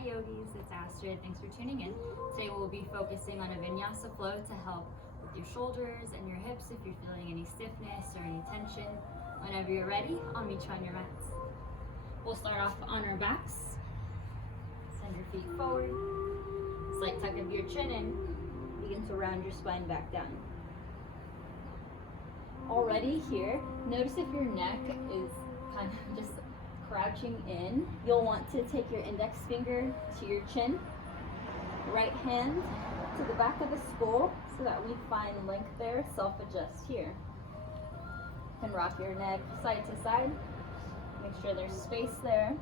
Hi yogis, it's Astrid. Thanks for tuning in. Today we'll be focusing on a vinyasa flow to help with your shoulders and your hips if you're feeling any stiffness or any tension. Whenever you're ready, I'll meet you on your mats. We'll start off on our backs. Send your feet forward. Slight tuck of your chin in. Begin to round your spine back down. Already here, notice if your neck is kind of just crouching in. You'll want to take your index finger to your chin, right hand to the back of the skull so that we find length there, self-adjust here. You can rock your neck side to side, make sure there's space there,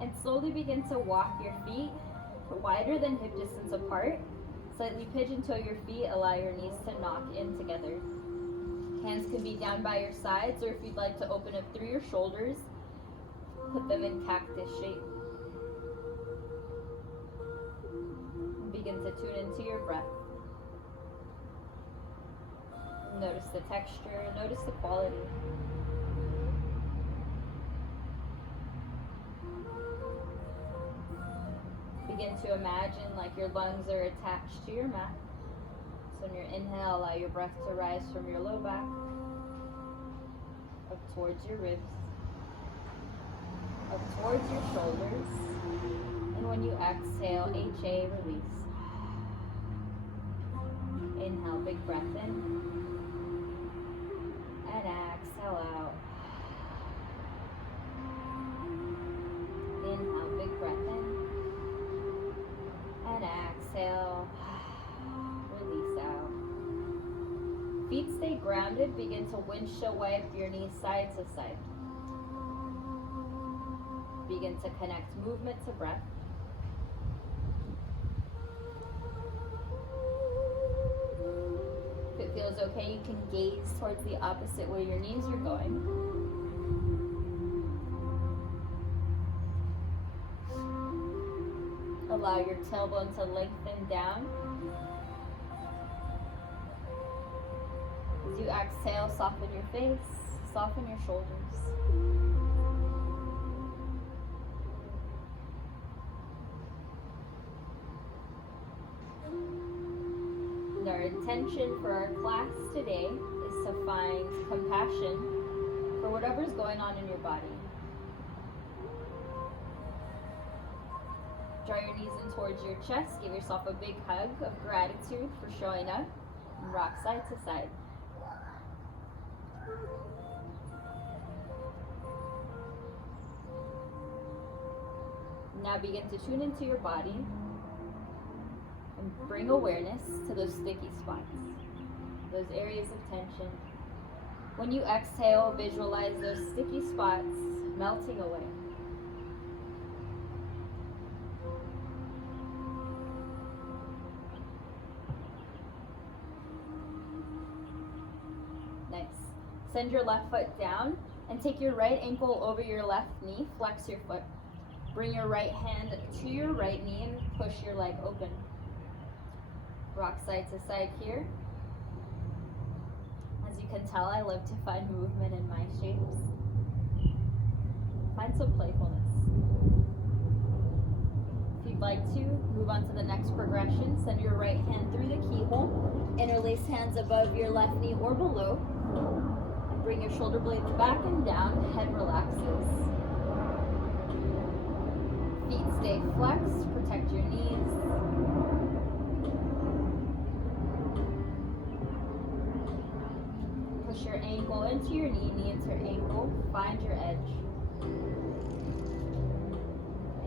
and slowly begin to walk your feet wider than hip distance apart. Slightly pigeon toe your feet, allow your knees to knock in together. Hands can be down by your sides, or if you'd like to open up through your shoulders, put them in cactus shape. And begin to tune into your breath. Notice the texture, notice the quality. Begin to imagine like your lungs are attached to your mat. So on your inhale, allow your breath to rise from your low back up towards your ribs, up towards your shoulders, and when you exhale, HA, release. Inhale, big breath in, and exhale out. Inhale, big breath in, and exhale. Feet stay grounded, begin to windshield wipe your knees side to side. Begin to connect movement to breath. If it feels okay, you can gaze towards the opposite way your knees are going. Allow your tailbone to lengthen down. As you exhale, soften your face, soften your shoulders. And our intention for our class today is to find compassion for whatever's going on in your body. Draw your knees in towards your chest, give yourself a big hug of gratitude for showing up, and rock side to side. Now begin to tune into your body and bring awareness to those sticky spots, those areas of tension. When you exhale, visualize those sticky spots melting away. Nice. Send your left foot down and take your right ankle over your left knee, flex your foot. Bring your right hand to your right knee and push your leg open. Rock side to side here. As you can tell, I love to find movement in my shapes. Find some playfulness. If you'd like to, move on to the next progression. Send your right hand through the keyhole. Interlace hands above your left knee or below. And bring your shoulder blades back and down. Head relaxes. Feet stay flexed, protect your knees. Push your ankle into your knee, knee into your ankle. Find your edge.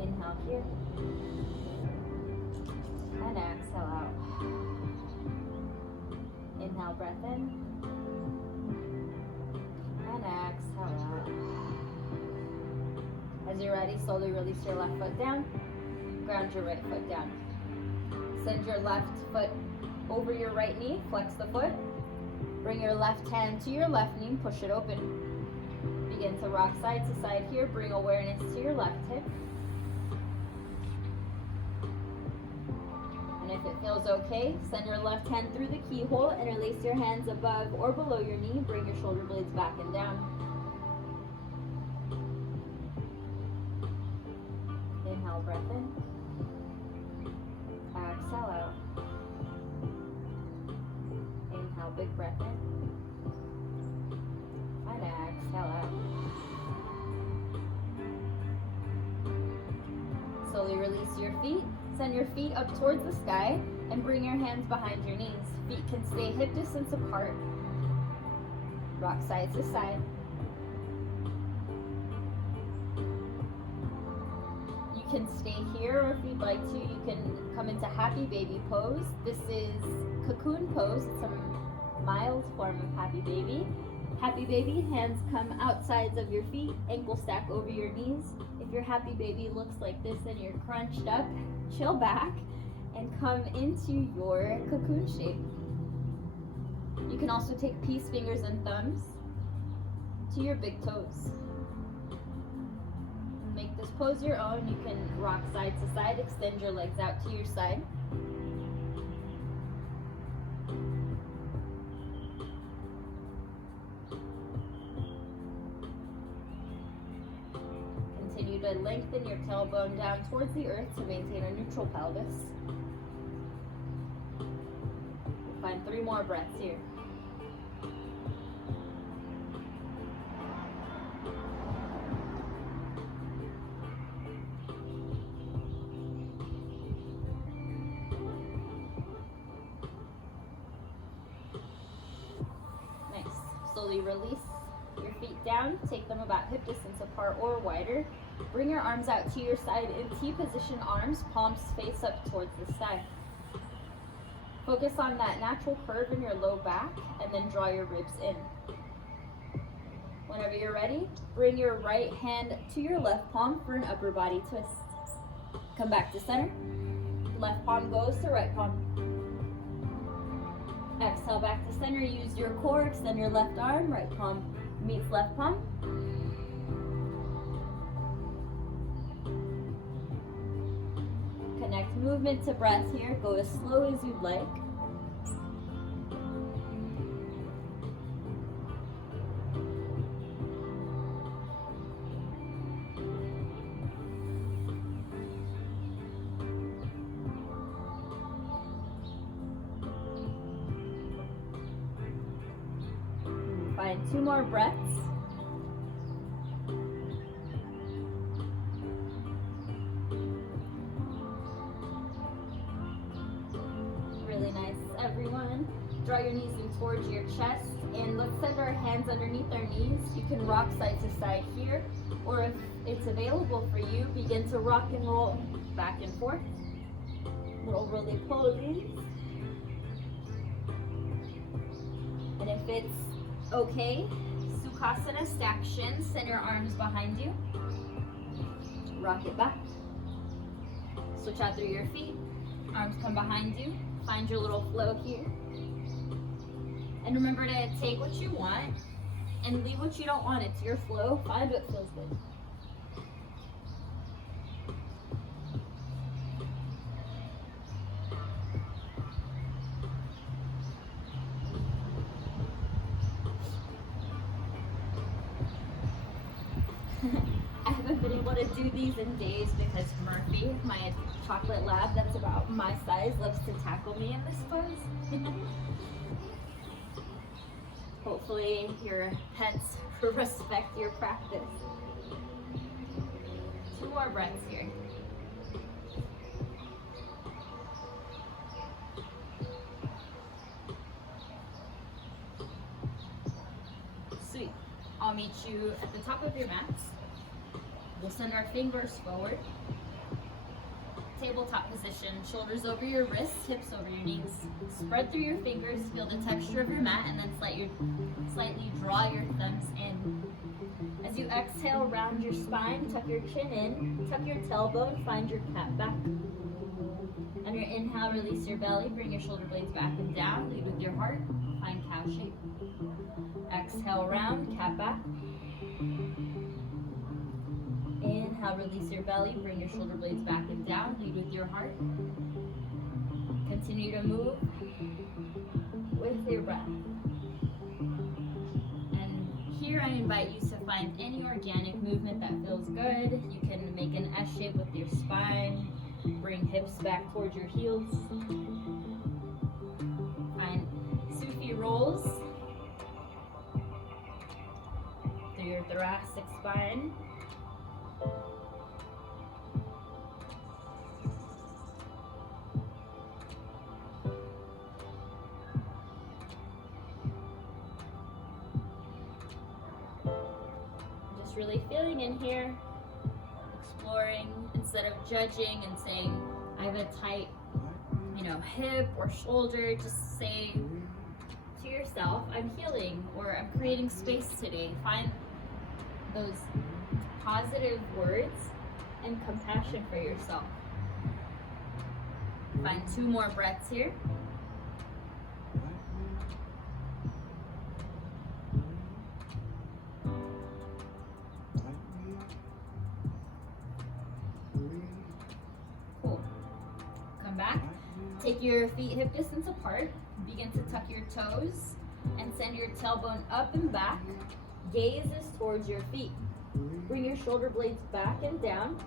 Inhale here. And exhale out. Inhale, breath in. And exhale out. As you're ready, slowly release your left foot down. Ground your right foot down. Send your left foot over your right knee. Flex the foot. Bring your left hand to your left knee. Push it open. Begin to rock side to side here. Bring awareness to your left hip. And if it feels okay, send your left hand through the keyhole. Interlace your hands above or below your knee. Bring your shoulder blades back and down. Inhale, breath in. Exhale out. Inhale, big breath in. And exhale out. Slowly release your feet. Send your feet up towards the sky and bring your hands behind your knees. Feet can stay hip distance apart. Rock side to side. You can stay here, or if you'd like to, you can come into happy baby pose. This is cocoon pose. It's a mild form of happy baby. Happy baby, hands come outsides of your feet, ankle stack over your knees. If your happy baby looks like this and you're crunched up, chill back and come into your cocoon shape. You can also take peace fingers and thumbs to your big toes. Make this pose your own. You can rock side to side, extend your legs out to your side. Continue to lengthen your tailbone down towards the earth to maintain a neutral pelvis. We'll find 3 more breaths here. Slowly release your feet down, take them about hip distance apart or wider. Bring your arms out to your side in T position arms, palms face up towards the sky. Focus on that natural curve in your low back and then draw your ribs in. Whenever you're ready, bring your right hand to your left palm for an upper body twist. Come back to center. Left palm goes to right palm. Exhale back to center, use your core, extend your left arm, right palm meets left palm. Connect movement to breath here, go as slow as you'd like. Find 2 more breaths. Really nice, everyone. Draw your knees in towards your chest, and let's send our hands underneath our knees. You can rock side to side here, or if it's available for you, begin to rock and roll back and forth. Little roly-polies. And if it's okay, Sukhasana, stack shins, send your arms behind you. Rock it back. Switch out through your feet. Arms come behind you. Find your little flow here. And remember to take what you want and leave what you don't want. It's your flow. Find what feels good. I haven't been able to do these in days because Murphy, my chocolate lab that's about my size, loves to tackle me in this pose. Hopefully your pets respect your practice. 2 more breaths here. Sweet. I'll meet you at the top of your mats. We'll send our fingers forward. Tabletop position, shoulders over your wrists, hips over your knees. Spread through your fingers, feel the texture of your mat, and then slightly draw your thumbs in. As you exhale, round your spine, tuck your chin in, tuck your tailbone, find your cat back. On your inhale, release your belly, bring your shoulder blades back and down, lead with your heart, find cow shape. Exhale, round, cat back. Inhale, release your belly, bring your shoulder blades back and down, lead with your heart. Continue to move with your breath. And here I invite you to find any organic movement that feels good. You can make an S shape with your spine. Bring hips back towards your heels. Find Sufi rolls through your thoracic spine. Just really feeling in here, exploring instead of judging and saying, I have a tight, hip or shoulder. Just say to yourself, I'm healing, or I'm creating space today. Find those positive words and compassion for yourself. Find 2 more breaths here. Cool. Come back. Take your feet hip distance apart. Begin to tuck your toes and send your tailbone up and back. Gaze is towards your feet. Bring your shoulder blades back and down.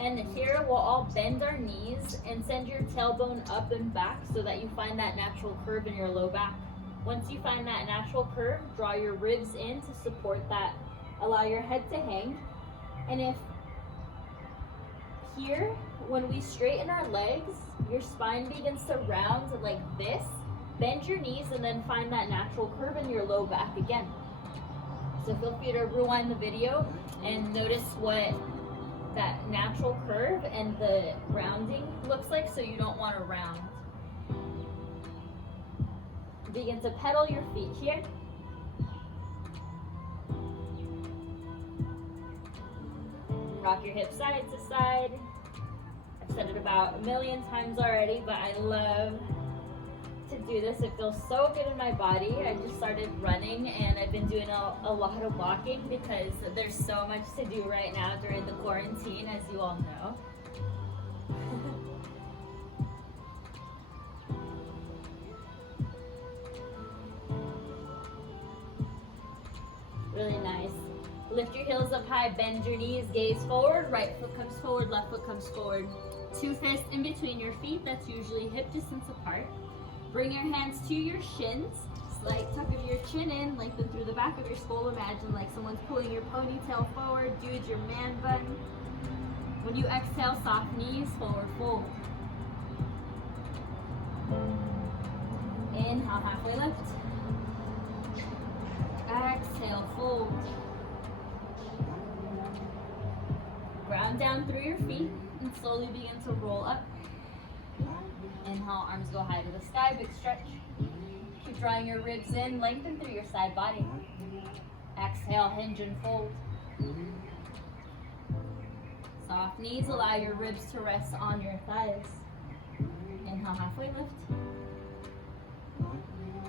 And here we'll all bend our knees and send your tailbone up and back so that you find that natural curve in your low back. Once you find that natural curve, draw your ribs in to support that. Allow your head to hang. And if here, when we straighten our legs, your spine begins to round like this, bend your knees and then find that natural curve in your low back again. So feel free to rewind the video and notice what that natural curve and the rounding looks like, so you don't want to round. Begin to pedal your feet here. Rock your hips side to side. I've said it about a million times already, but I love to do this. It feels so good in my body. I just started running and I've been doing a lot of walking because there's so much to do right now during the quarantine, as you all know. Really nice. Lift your heels up high, bend your knees, gaze forward, right foot comes forward, left foot comes forward. 2 fists in between your feet, that's usually hip distance apart. Bring your hands to your shins, slight tuck of your chin in, lengthen through the back of your skull. Imagine like someone's pulling your ponytail forward, dude, your man bun. When you exhale, soft knees, forward fold. Inhale, halfway lift. Exhale, fold. Ground down through your feet and slowly begin to roll up. Inhale, arms go high to the sky, big stretch. Keep drawing your ribs in, lengthen through your side body. Exhale, hinge and fold. Soft knees, allow your ribs to rest on your thighs. Inhale, halfway lift.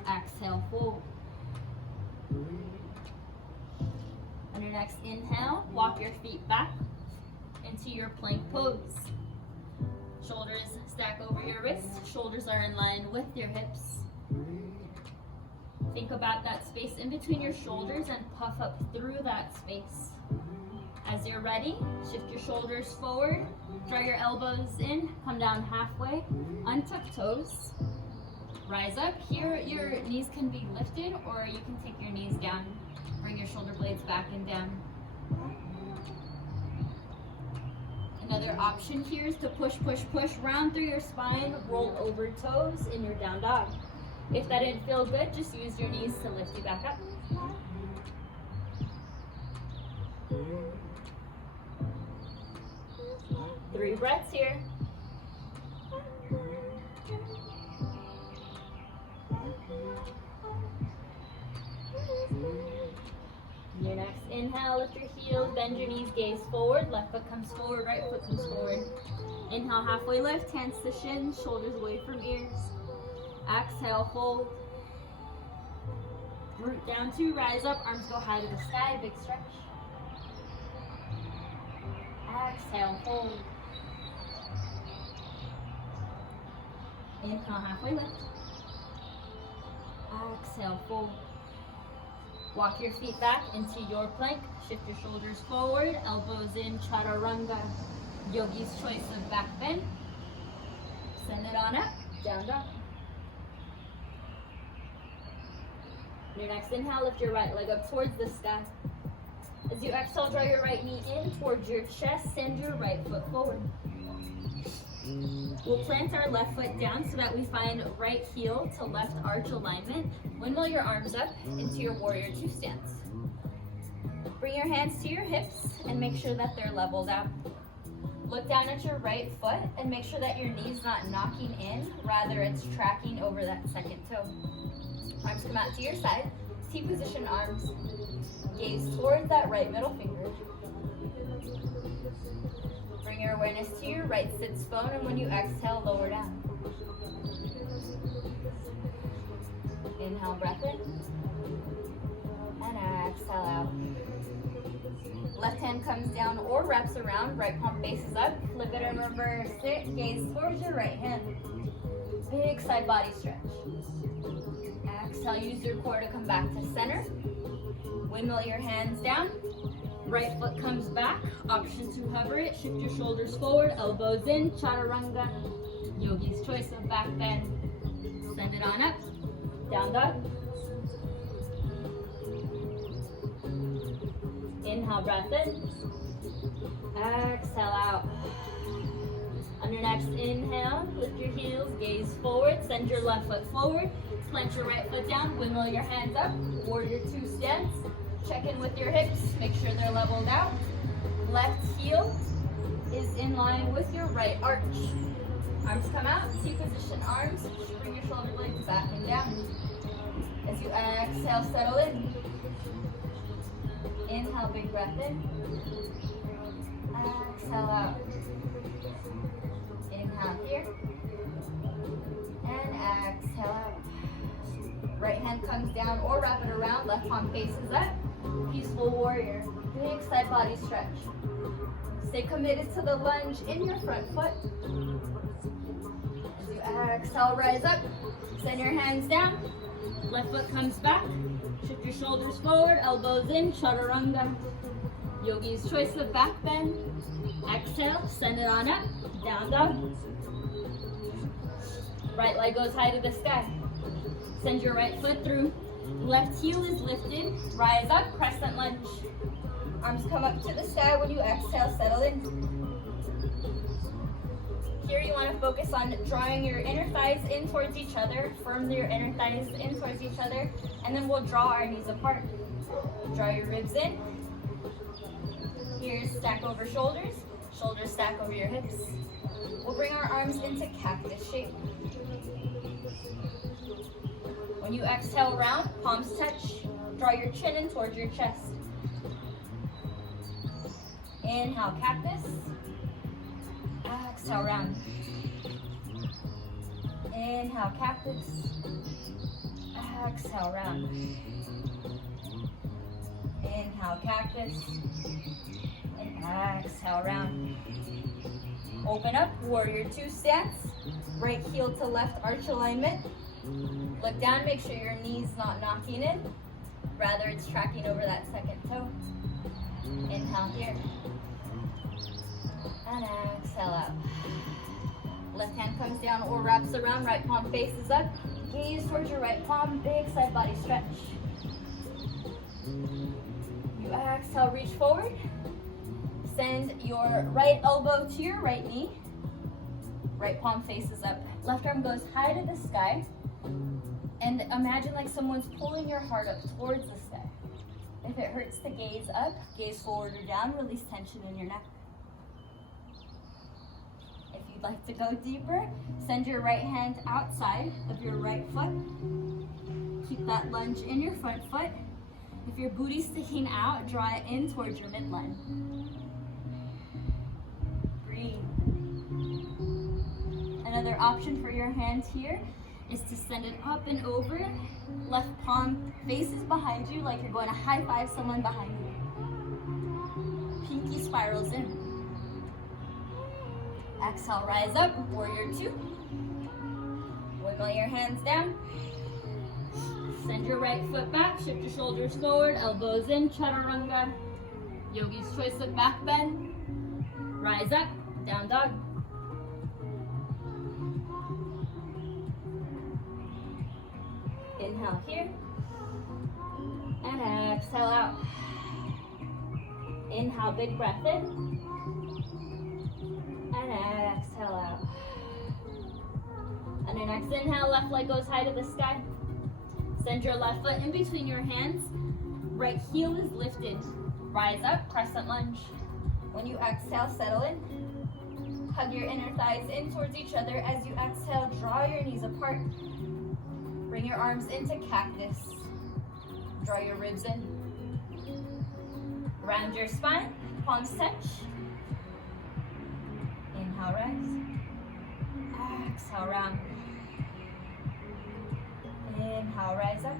Exhale, fold. On your next inhale, walk your feet back into your plank pose. Shoulders stack over your wrists. Shoulders are in line with your hips. Think about that space in between your shoulders and puff up through that space. As you're ready, shift your shoulders forward. Draw your elbows in. Come down halfway. Untuck toes. Rise up. Here, your knees can be lifted, or you can take your knees down. Bring your shoulder blades back and down. Another option here is to push, push, push, round through your spine, roll over toes in your down dog. If that didn't feel good, just use your knees to lift you back up. 3 breaths here. Your next inhale, lift your heels, bend your knees, gaze forward. Left foot comes forward, right foot comes forward. Inhale, halfway lift, hands to shins, shoulders away from ears. Exhale, fold. Root down 2, rise up, arms go high to the sky, big stretch. Exhale, fold. Inhale, halfway lift. Exhale, fold. Walk your feet back into your plank. Shift your shoulders forward, elbows in, chaturanga. Yogi's choice of back bend. Send it on up, down dog. Your next inhale, lift your right leg up towards the sky. As you exhale, draw your right knee in towards your chest, send your right foot forward. We'll plant our left foot down so that we find right heel to left arch alignment. Windmill your arms up into your warrior two stance. Bring your hands to your hips and make sure that they're leveled out. Look down at your right foot and make sure that your knee's not knocking in, rather it's tracking over that second toe. Arms come out to your side, T position arms, gaze towards that right middle finger. Bring your awareness to your right sits bone, and when you exhale, lower down. Inhale, breath in, and exhale out. Left hand comes down or wraps around, right palm faces up, flip it and reverse it, gaze towards your right hand. Big side body stretch. Exhale, use your core to come back to center. Windmill your hands down. Right foot comes back. Option to hover it. Shift your shoulders forward, elbows in, chaturanga. Yogi's choice of back bend. Send it on up. Down dog. Inhale, breath in. Exhale out. On your next inhale, lift your heels, gaze forward, send your left foot forward. Plant your right foot down, windmill your hands up, warrior two stance. Check in with your hips, make sure they're leveled out. Left heel is in line with your right arch. Arms come out, T position arms, bring your shoulder blades back and down. As you exhale, settle in. Inhale, big breath in. Exhale out. Inhale here. And exhale out. Right hand comes down or wrap it around, left palm faces up. Peaceful warrior. Big side body stretch. Stay committed to the lunge in your front foot. As you exhale, rise up. Send your hands down. Left foot comes back. Shift your shoulders forward, elbows in, chaturanga. Yogi's choice of back bend. Exhale, send it on up, down dog. Right leg goes high to the sky. Send your right foot through. Left heel is lifted. Rise up, crescent lunge. Arms come up to the sky. When you exhale, settle in. Here you want to focus on drawing your inner thighs in towards each other. Firm your inner thighs in towards each other. And then we'll draw our knees apart. Draw your ribs in. Here's stack over shoulders. Shoulders stack over your hips. We'll bring our arms into cactus shape. When you exhale round, palms touch. Draw your chin in towards your chest. Inhale, cactus. Exhale, round. Inhale, cactus. Exhale, round. Inhale, cactus. And exhale, round. Open up, warrior two stance. Right heel to left arch alignment. Look down, make sure your knee's not knocking in. Rather, it's tracking over that second toe. Inhale here. And exhale out. Left hand comes down or wraps around, right palm faces up. Gaze towards your right palm, big side body stretch. You exhale, reach forward. Send your right elbow to your right knee. Right palm faces up. Left arm goes high to the sky. And imagine like someone's pulling your heart up towards the sky. If it hurts to gaze up, gaze forward or down, release tension in your neck. If you'd like to go deeper, send your right hand outside of your right foot. Keep that lunge in your front foot. If your booty's sticking out, draw it in towards your midline. Breathe. Another option for your hand here is to send it up and over. Left palm faces behind you like you're going to high five someone behind you. Pinky spirals in. Exhale, rise up, warrior two. Wiggle your hands down. Send your right foot back, shift your shoulders forward, elbows in, chaturanga. Yogi's choice of back bend. Rise up, Down dog. Inhale here. And exhale out. Inhale, big breath in. And exhale out. On your next inhale, left leg goes high to the sky. Send your left foot in between your hands. Right heel is lifted. Rise up, crescent lunge. When you exhale, settle in. Hug your inner thighs in towards each other. As you exhale, draw your knees apart. Bring your arms into cactus. Draw your ribs in. Round your spine, palms touch. Inhale, rise. Exhale, round. Inhale, rise up.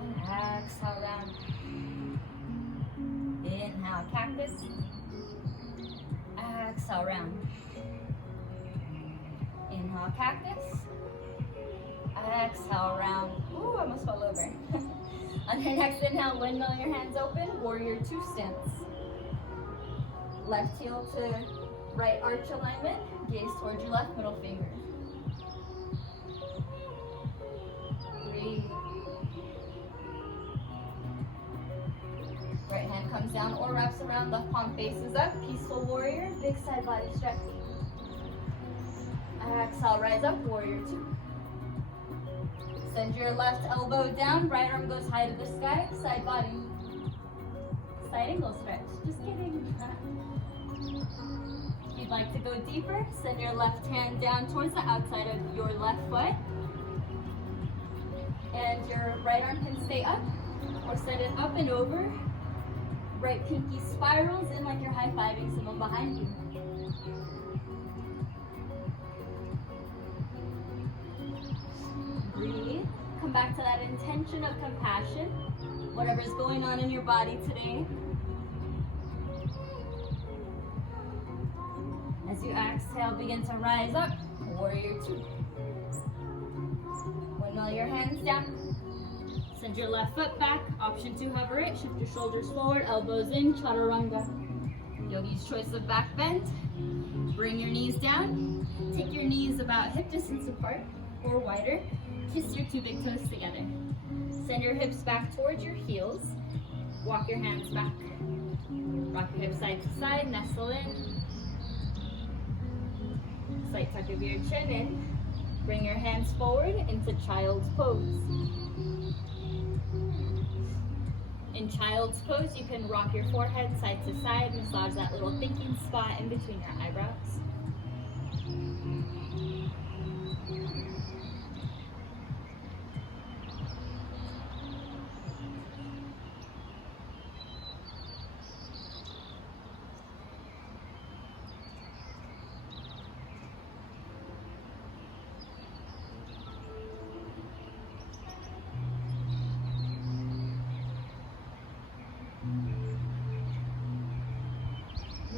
And exhale, round. Inhale, cactus. Exhale, round. Inhale, cactus. Exhale, round. Ooh, I almost fell over. On your next inhale, windmill your hands open, warrior two stance. Left heel to right arch alignment, gaze towards your left middle finger. Breathe. Right hand comes down or wraps around, left palm faces up, peaceful warrior, big side body stretch. Exhale, rise up, warrior two. Send your left elbow down, right arm goes high to the sky, side body. Side angle stretch, just kidding. If you'd like to go deeper, send your left hand down towards the outside of your left foot. And your right arm can stay up, or send it up and over. Right pinky spirals in like you're high-fiving someone behind you. Breathe. Come back to that intention of compassion, whatever's going on in your body today. As you exhale, begin to rise up, warrior two. Windmill your hands down. Send your left foot back, option to hover it, shift your shoulders forward, elbows in, chaturanga. Yogi's choice of back bend. Bring your knees down, take your knees about hip distance apart or wider. Kiss your two big toes together. Send your hips back towards your heels. Walk your hands back. Rock your hips side to side, nestle in. Slight tuck of your chin in. Bring your hands forward into child's pose. In child's pose, you can rock your forehead side to side, massage that little thinking spot in between your eyebrows.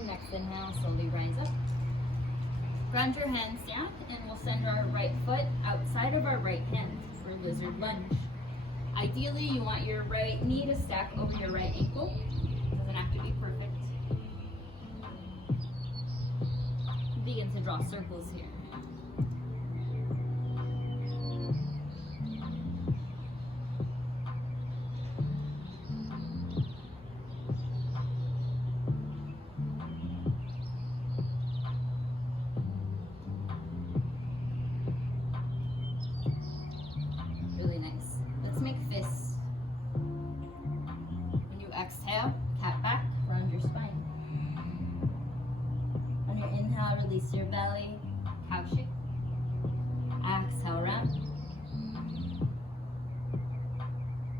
Next inhale, slowly rise up. Ground your hands down and we'll send our right foot outside of our right hand for lizard lunge. Ideally, you want your right knee to stack over your right ankle. Doesn't have to be perfect. Begin to draw circles here. Release your belly, cow shake. Exhale, round.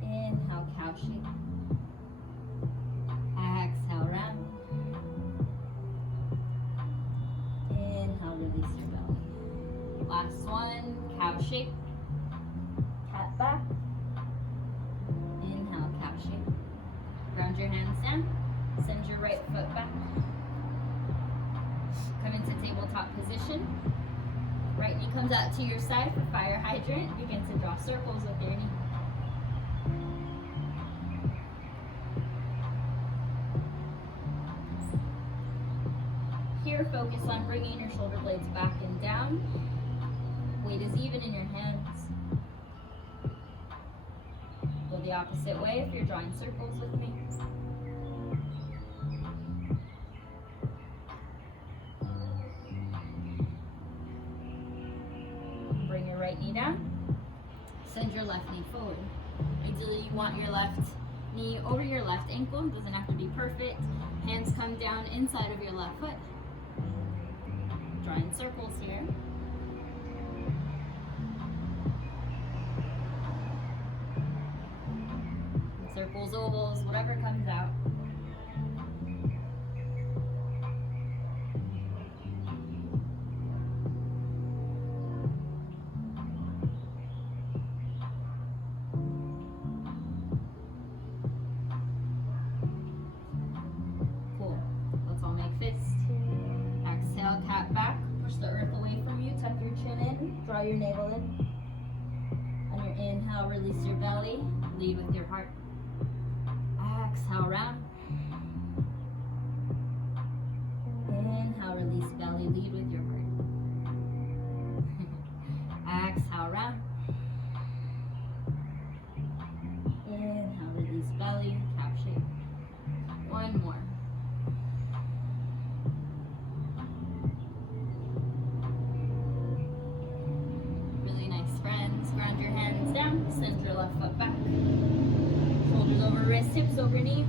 Inhale, cow shake. Exhale, round. Inhale, release your belly. Last one, cow shake. Cat back. Inhale, cow shake. Ground your hands down. Send your right foot back. Come into tabletop position. Right knee comes out to your side for fire hydrant. Begin to draw circles with your knee. Here focus on bringing your shoulder blades back and down. Weight is even in your hands. Go the opposite way if you're drawing circles with me. Bring your right knee down. Send your left knee forward. Ideally, you want your left knee over your left ankle. It doesn't have to be perfect. Hands come down inside of your left foot. Drawing circles here. Circles, ovals, whatever comes out. Cool. Let's all make fists. Exhale, cat back. Push the earth away from you. Tuck your chin in. Draw your navel in. On your inhale, release your belly. Lead with your heart. Exhale, round. Inhale, release belly, lead with your heart. Exhale, round. Inhale, release belly, cap shape. One more. Really nice, friends. Ground your hands down, send your left foot back. Shoulders over wrists, hips over knees.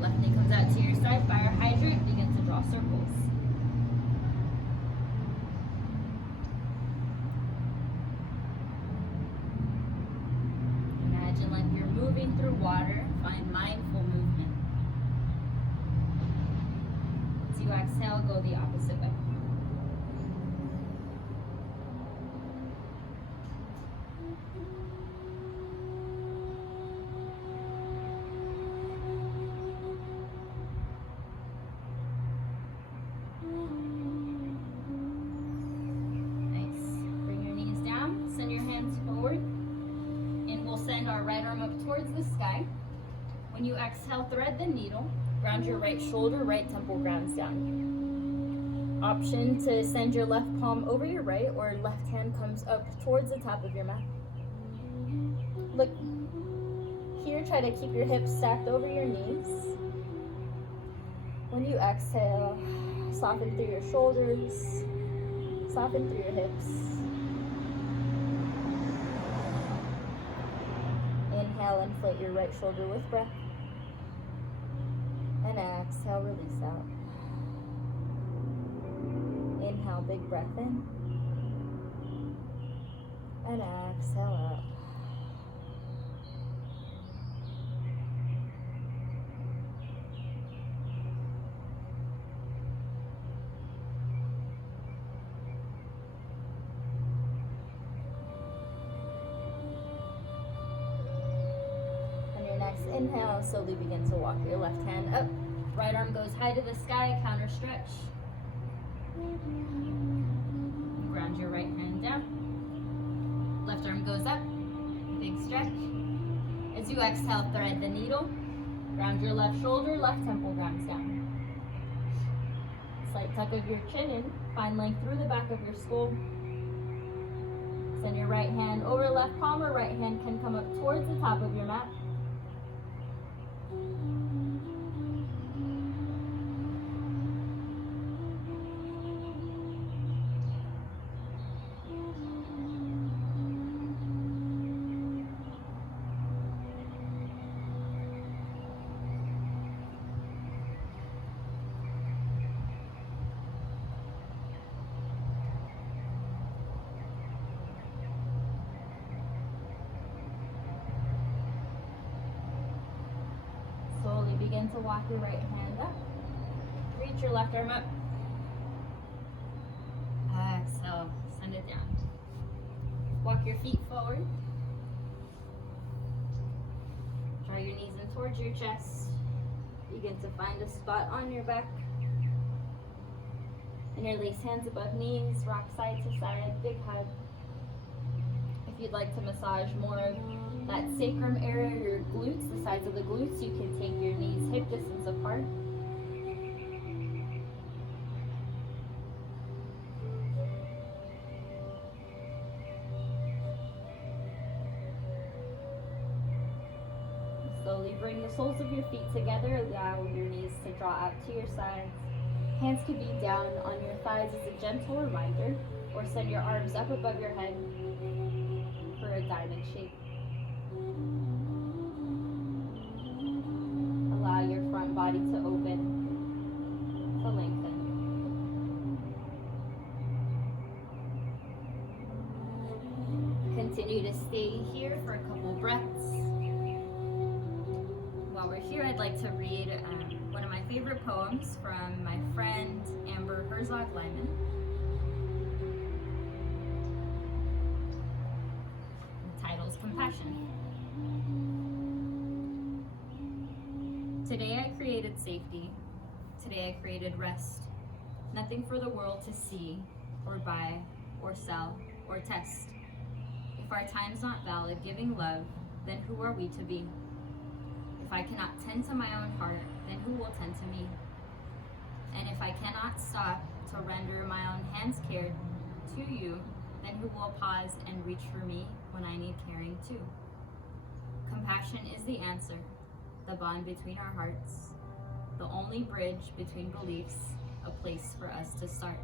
Left knee comes out to your side. Fire hydrant. Begin to draw circles. Imagine like you're moving through water. Find mindful movement. As you exhale, go the opposite way. Our right arm up towards the sky. When you exhale, thread the needle. Ground your right shoulder, right temple grounds down. Option to send your left palm over your right, or left hand comes up towards the top of your mat. Look here, try to keep your hips stacked over your knees. When you exhale, soften through your shoulders, soften through your hips. Inhale, inflate your right shoulder with breath. And exhale, release out. Inhale, big breath in. And exhale out. Inhale, slowly begin to walk your left hand up. Right arm goes high to the sky, counter stretch. Ground your right hand down. Left arm goes up, big stretch. As you exhale, thread the needle. Ground your left shoulder, left temple grounds down. Slight tuck of your chin in, find length through the back of your skull. Send your right hand over left palm, or right hand can come up towards the top of your mat. Begin to walk your right hand up. Reach your left arm up. Exhale, send it down. Walk your feet forward. Draw your knees in towards your chest. Begin to find a spot on your back. Interlace hands above knees, rock side to side, big hug. If you'd like to massage more of that sacrum area, your glutes, the sides of the glutes, you can take your knees hip distance apart. Slowly bring the soles of your feet together, allow your knees to draw out to your sides. Hands can be down on your thighs as a gentle reminder, or send your arms up above your head for a diamond shape. Allow your front body to open, to lengthen. Continue to stay here for a couple breaths. While we're here, I'd like to read one of my favorite poems from my friend Amber Herzog Lyman. The title is Compassion. Today I created safety. Today I created rest. Nothing for the world to see, or buy, or sell, or test. If our time's not valid giving love, then who are we to be? If I cannot tend to my own heart, then who will tend to me? And if I cannot stop to render my own hands cared to you, then who will pause and reach for me when I need caring too? Compassion is the answer, the bond between our hearts, the only bridge between beliefs, a place for us to start.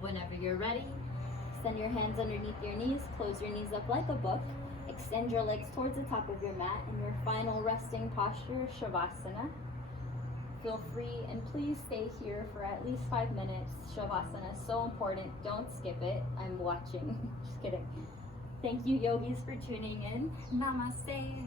Whenever you're ready, extend your hands underneath your knees, close your knees up like a book, extend your legs towards the top of your mat in your final resting posture, Shavasana. Feel free and please stay here for at least 5 minutes. Shavasana is so important, don't skip it. I'm watching, just kidding. Thank you yogis for tuning in. Namaste.